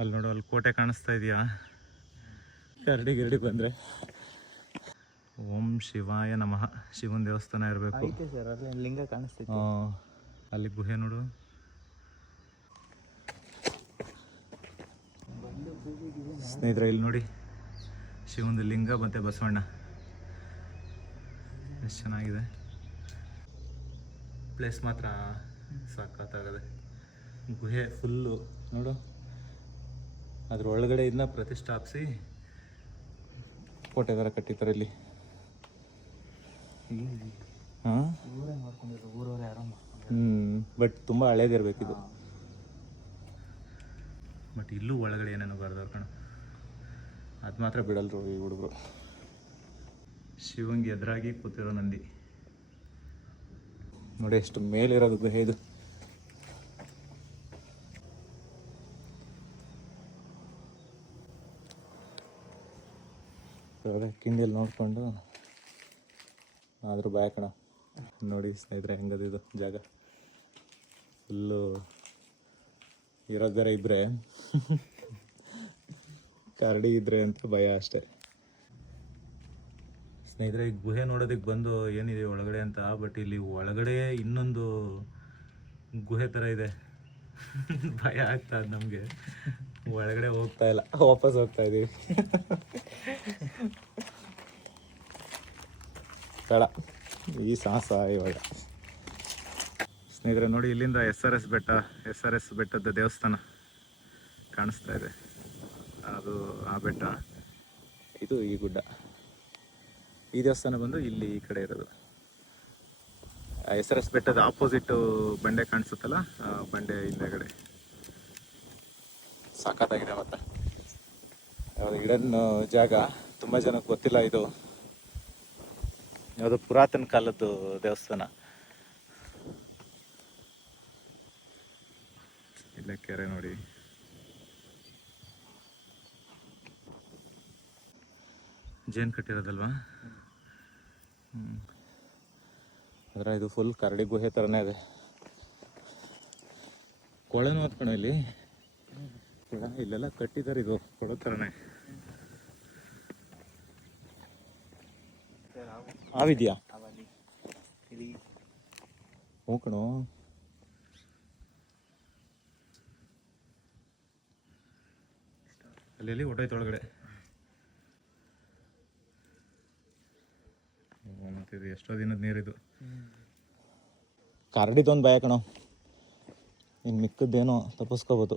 ಅಲ್ಲಿ ನೋಡು, ಅಲ್ಲಿ ಕೋಟೆ ಕಾಣಿಸ್ತಾ ಇದೆಯಾ? ಕರಡಿ ಗಿರಡಿ ಬಂದರೆ. ಓಂ ಶಿವಾಯ ನಮಃ. ಶಿವನ ದೇವಸ್ಥಾನ ಇರಬೇಕು ಸರ್. ಅಲ್ಲಿ ಲಿಂಗ ಕಾಣಿಸ್ತೈತೆ. ಅಲ್ಲಿ ಗುಹೆ ನೋಡು. ಸ್ನೇಹಿತರೆ, ಇಲ್ಲಿ ನೋಡಿ, ಶಿವನ ಲಿಂಗ ಮತ್ತು ಬಸವಣ್ಣ ಎಷ್ಟು ಚೆನ್ನಾಗಿದೆ. ಪ್ಲೇಸ್ ಮಾತ್ರ ಸಖತ್ತಾಗದೆ. ಗುಹೆ ಫುಲ್ಲು ನೋಡು, ಅದ್ರ ಒಳಗಡೆ ಇದನ್ನ ಪ್ರತಿಷ್ಠಾಪಿಸಿ ಕೋಟೆ ಥರ ಕಟ್ಟಿದ್ದಾರೆ ಇಲ್ಲಿ. ಹಾಂ, ಬಟ್ ತುಂಬ ಹಳೇದಿರ್ಬೇಕಿದು. ಬಟ್ ಇಲ್ಲೂ ಒಳಗಡೆ ಏನೇನೋ ಬರ್ದವ್ರು ಕಣ, ಅದು ಮಾತ್ರ ಬಿಡಲ್ರು ಈ ಹುಡುಗರು. ಶಿವಂಗೆ ಎದುರಾಗಿ ಕೂತಿರೋ ನಂದಿ ನೋಡಿ, ಎಷ್ಟು ಮೇಲಿರೋದು ಗುಹೆ ಇದು. ಕಿಂಡಿಯಲ್ಲಿ ನೋಡಿಕೊಂಡು ಆದರೂ ಬಾಯ್ ಕಣ. ನೋಡಿ ಸ್ನೇಹಿತರೆ, ಹೆಂಗದಿದು ಜಾಗ. ಫುಲ್ಲು ಇರೋದು ಬೇರೆ ಇದ್ದರೆ ಕರಡಿ ಇದ್ರೆ ಅಂತ ಭಯ ಅಷ್ಟೇ. ಸ್ನೇಹಿತರೆ, ಈ ಗುಹೆ ನೋಡೋದಕ್ಕೆ ಬಂದು ಏನಿದೆ ಒಳಗಡೆ ಅಂತ, ಬಟ್ ಇಲ್ಲಿ ಒಳಗಡೆ ಇನ್ನೊಂದು ಗುಹೆ ಥರ ಇದೆ. ಭಯ ಆಗ್ತಾ ಇದೆ ನಮಗೆ. ಒಳಗಡೆ ಹೋಗ್ತಾ ಇಲ್ಲ, ವಾಪಸ್ ಹೋಗ್ತಾ ಇದ್ದೀವಿ. ಬೇಡ ಈ ಸಾಹಸ ಇವಾಗ. ಸ್ನೇಹಿತರೆ ನೋಡಿ, ಇಲ್ಲಿಂದ SRS ಬೆಟ್ಟದ ದೇವಸ್ಥಾನ ಕಾಣಿಸ್ತಾ ಇದೆ. ಅದು ಆ ಬೆಟ್ಟ, ಇದು ಈ ಗುಡ್ಡ. ಈ ದೇವಸ್ಥಾನ ಬಂದು ಇಲ್ಲಿ ಈ ಕಡೆ ಇರೋದು. SRS ಬೆಟ್ಟದ ಆಪೋಸಿಟ್ಟು ಬಂಡೆ ಕಾಣಿಸುತ್ತಲ್ಲ, ಆ ಬಂಡೆ ಹಿಂದೆಗಡೆ. ಸಾಕಾಗಿದೆ. ಮತ್ತು ಹಿಡನ್ ಜಾಗ, ತುಂಬ ಜನಕ್ಕೆ ಗೊತ್ತಿಲ್ಲ. ಇದು ಯಾವುದೋ ಪುರಾತನ ಕಾಲದ್ದು ದೇವಸ್ಥಾನ. ಇಲ್ಲೇ ಕೆರೆ ನೋಡಿ. ಜೇನು ಕಟ್ಟಿರೋದಲ್ವಾ? ಅದರ ಇದು ಫುಲ್ ಕರಡಿ ಗುಹೆ ಥರನೇ ಇದೆ. ಕೊಳೆನೂ ಹತ್ಕೊಣ ಇಲ್ಲಿ. ಇಲ್ಲೆಲ್ಲ ಕಟ್ಟಿದ್ದಾರೆ, ಇದು ಕೊಳೋ ಥರನೇ. ಆವಿದ್ಯಾ? ಹ್ಞೂ ಕಣೋ. ಅಲ್ಲಿ ಹೊಟ್ಟೋಯ್ತು ಒಳಗಡೆ. ಮತ್ತಿದು ಎಷ್ಟೋ ದಿನದ ನೀರಿದು. ಕರಡಿದೊಂದು ಭಯ ಕಣೋ, ಇನ್ನು ಮಿಕ್ಕದ್ದೇನೋ ತಪ್ಪಿಸ್ಕೋಬೋದು.